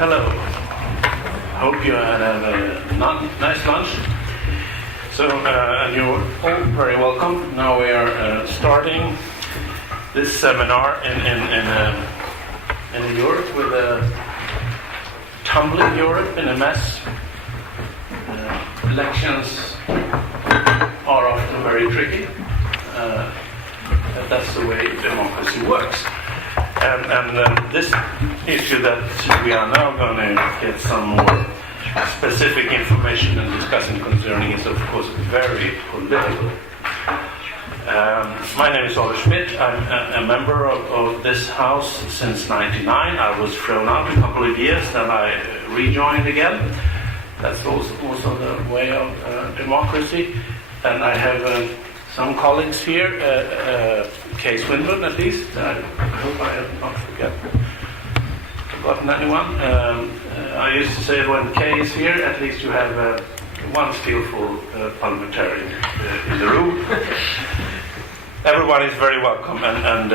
Hello. Hope you had a nice lunch. So, and you're all very welcome. Now we are starting this seminar in Europe with a tumbling Europe in a mess. Elections are often very tricky. That's the way democracy works. And this issue that we are now going to get some more specific information and discussing concerning is, of course, very political. My name is Olle Schmidt. I'm a member of this house since '99. I was thrown out a couple of years, then I rejoined again. That's also the way of democracy. And I have some colleagues here, Kay Swinburne at least. I hope I have not forgotten anyone. I used to say when Kay is here, at least you have one skillful parliamentarian in the room. Everyone is very welcome, and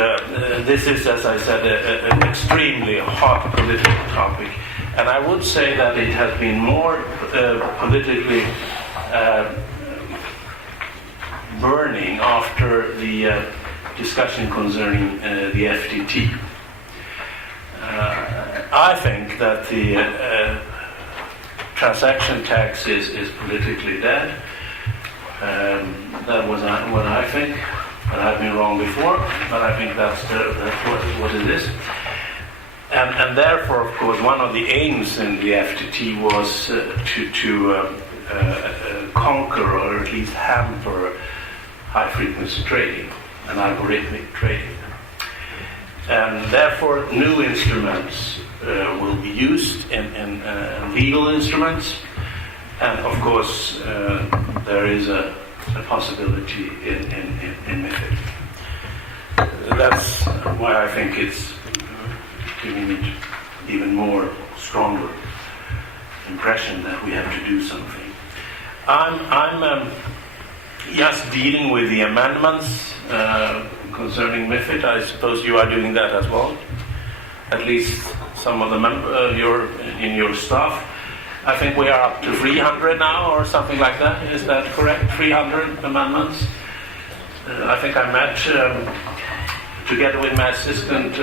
this is, as I said, an extremely hot political topic. And I would say that it has been more politically burning after the discussion concerning the FTT. I think that the transaction tax is politically dead. That was what I think, but I've been wrong before. But I think that's what it is. And therefore, of course, one of the aims in the FTT was to conquer or at least hamper high-frequency trading and algorithmic trading. And therefore, new instruments will be used in legal instruments. And of course, there is a possibility in MiFID. That's why I think it's giving it even more stronger impression that we have to do something. I'm just dealing with the amendments concerning MiFID. I suppose you are doing that as well. At least some of the in your staff. I think we are up to 300 now, or something like that. Is that correct? 300 amendments. I think I met together with my assistant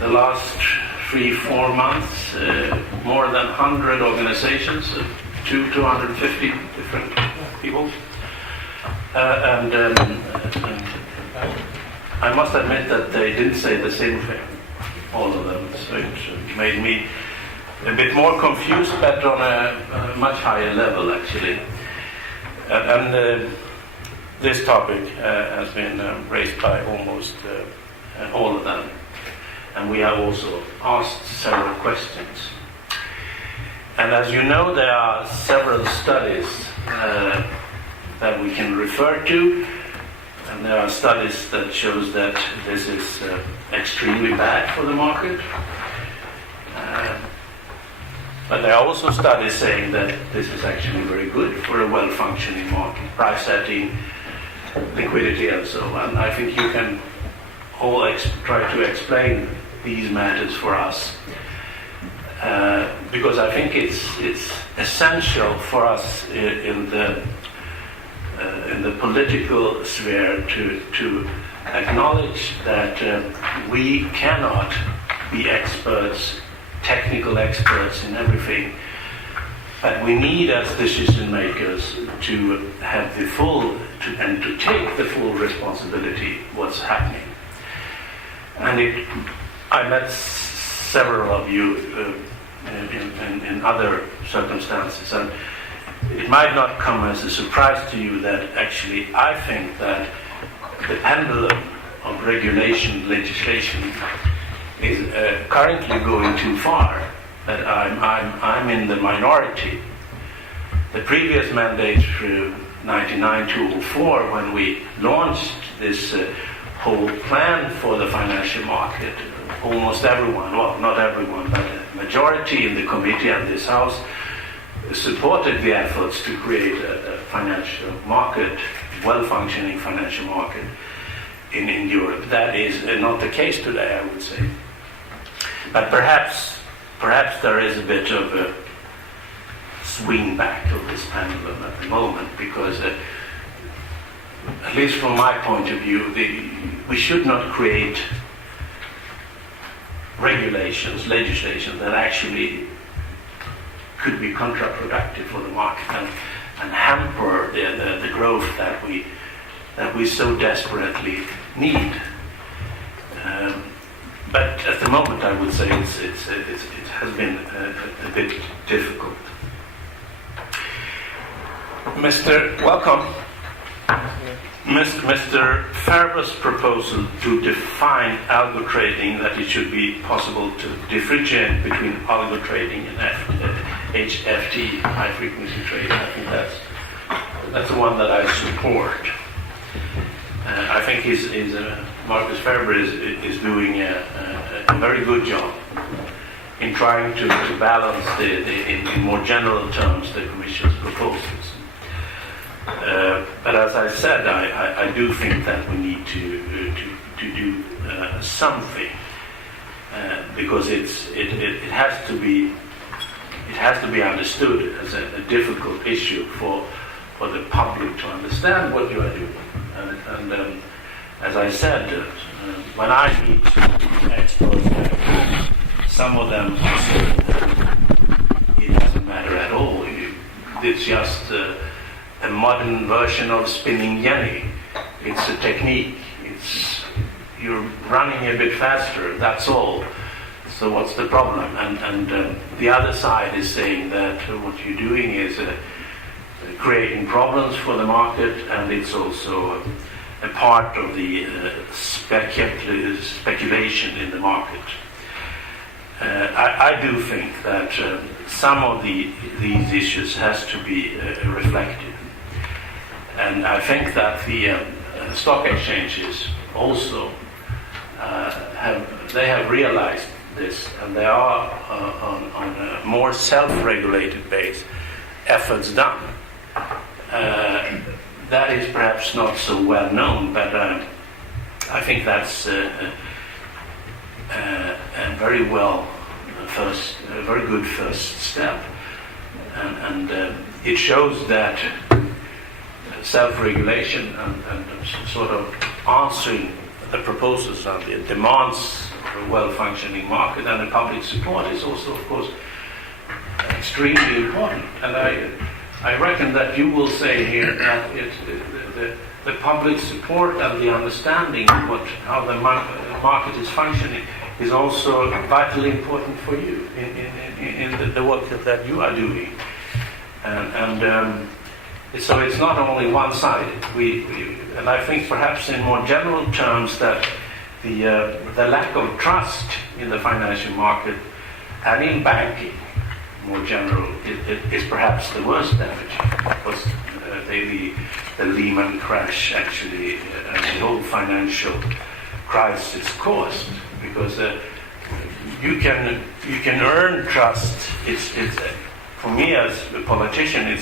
the last 3-4 months, more than 100 organizations, 250 different people. And I must admit that they didn't say the same thing, all of them. So it made me a bit more confused, but on a much higher level, actually. And this topic has been raised by almost all of them. And we have also asked several questions. And as you know, there are several studies that we can refer to, and there are studies that shows that this is extremely bad for the market. But there are also studies saying that this is actually very good for a well-functioning market, price setting, liquidity, and so on. I think you can all try to explain these matters for us, because I think it's essential for us in the political sphere to acknowledge that we cannot be experts, technical experts in everything, but we need, as decision makers, to have the full and to take the full responsibility what's happening. And I met several of you in other circumstances, and it might not come as a surprise to you that actually I think that the pendulum of regulation, legislation is currently going too far, that I'm in the minority. The previous mandate through 1999-2004, when we launched this whole plan for the financial market, almost everyone, well, not everyone, but a majority in the committee and this house supported the efforts to create a financial market, well-functioning financial market in Europe. That is not the case today, I would say. But perhaps perhaps there is a bit of a swing back of this pendulum at the moment, because at least from my point of view, we should not create legislation that actually could be counterproductive for the market and hamper the growth that we so desperately need. But at the moment, I would say it has been a bit difficult. Mr. Ferber's proposal to define algo trading, that it should be possible to differentiate between algo trading and HFT, high frequency trading, I think that's the one that I support. I think Marcus Ferber is doing a very good job in trying to balance in more general terms the Commission's proposals. But as I said, I do think that we need to do something, because it has to be understood as a difficult issue for the public to understand what you are doing. And as I said, when I meet experts, some of them say it doesn't matter at all. It's just a modern version of spinning Jenny. It's a technique. You're running a bit faster, that's all. So what's the problem? And the other side is saying that what you're doing is creating problems for the market, and it's also a part of the speculation in the market. I do think that some of these issues has to be reflected. And I think that the stock exchanges also have realized this, and they are on a more self-regulated base efforts done. That is perhaps not so well known, but I think that's a very good first step, and it shows that self-regulation and sort of answering the proposals and the demands of a well-functioning market and the public support is also, of course, extremely important. And I reckon that you will say here that the public support and the understanding of how the market is functioning is also vitally important for you in the work that you are doing. So it's not only one-sided. And I think perhaps in more general terms that the lack of trust in the financial market and in banking, more general, is perhaps the worst damage. Was the Lehman crash actually, the whole financial crisis caused, because you can earn trust. It's for me as a politician,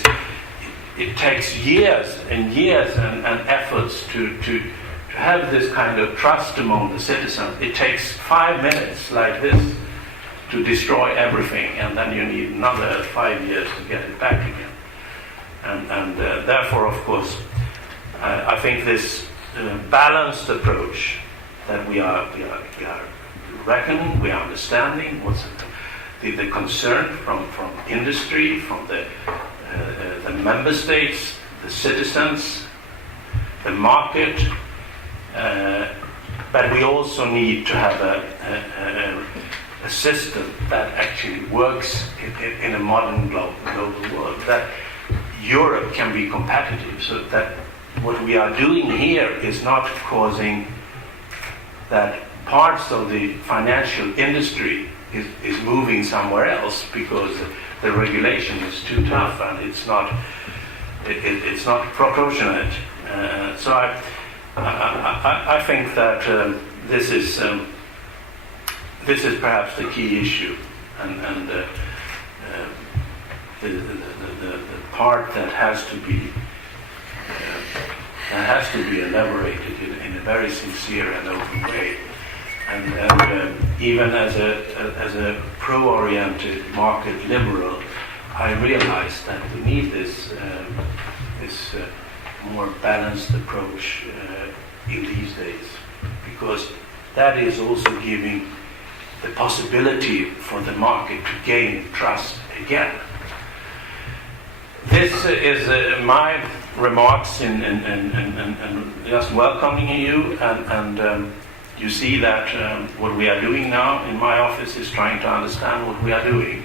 it takes years and years and efforts to have this kind of trust among the citizens. It takes 5 minutes like this to destroy everything, and then you need another 5 years to get it back again. And therefore, of course, I think this balanced approach that we are reckoning, we are understanding what's the concern from industry, from the member states, the citizens, the market, but we also need to have a system that actually works in a modern global world, that Europe can be competitive, so that what we are doing here is not causing that parts of the financial industry is moving somewhere else because the regulation is too tough and it's not proportionate. So I think that this is perhaps the key issue, and the part that has to be elaborated in a very sincere and open way. even as a pro-oriented market liberal, I realized that we need this more balanced approach in these days, because that is also giving the possibility for the market to gain trust again. This is my remarks in just welcoming you, and you see that what we are doing now in my office is trying to understand what we are doing.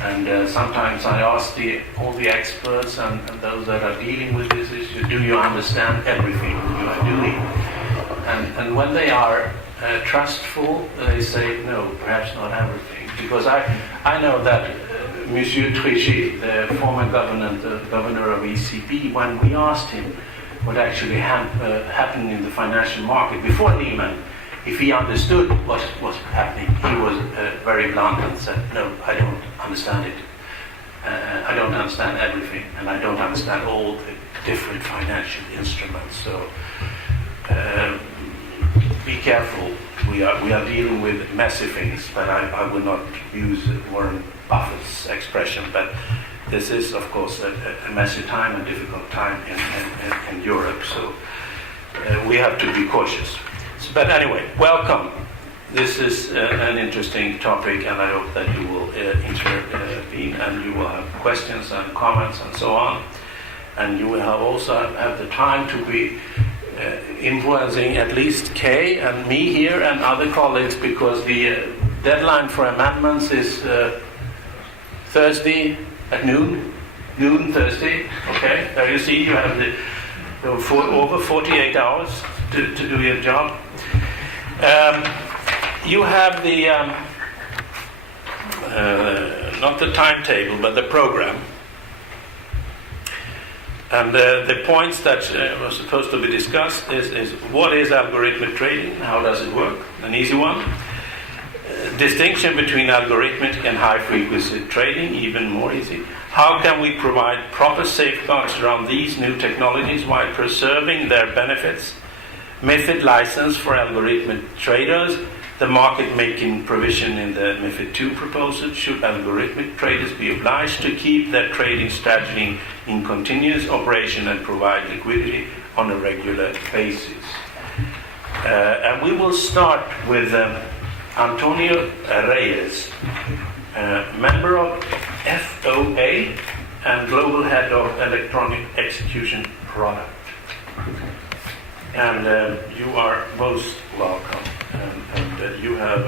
And sometimes I ask all the experts and those that are dealing with this issue, do you understand everything you are doing? And when they are trustful, they say, no, perhaps not everything. Because I know that Monsieur Trichet, the former governor of ECB, when we asked him what actually happened in the financial market before Lehman, if he understood what was happening, he was very blunt and said, no, I don't understand it. I don't understand everything, and I don't understand all the different financial instruments. So be careful. We are dealing with messy things, but I would not use Warren Buffett's expression. But this is, of course, a messy time and difficult time in Europe. So we have to be cautious. But anyway, welcome. This is an interesting topic, and I hope that you will intervene, and you will have questions and comments and so on. And you will also have the time to be influencing at least Kay and me here and other colleagues, because the deadline for amendments is Thursday at noon Thursday. Okay, there you see, you have over 48 hours to do your job. You have the not the timetable, but the program, and the points that were supposed to be discussed is what is algorithmic trading, how does it work, an easy one. Distinction between algorithmic and high frequency trading, even more easy. How can we provide proper safeguards around these new technologies while preserving their benefits? MiFID license for algorithmic traders, the market-making provision in the MiFID II proposal. Should algorithmic traders be obliged to keep their trading strategy in continuous operation and provide liquidity on a regular basis? And we will start with Antonio Reyes, member of FOA and global head of electronic execution product. And you are most welcome. And you have,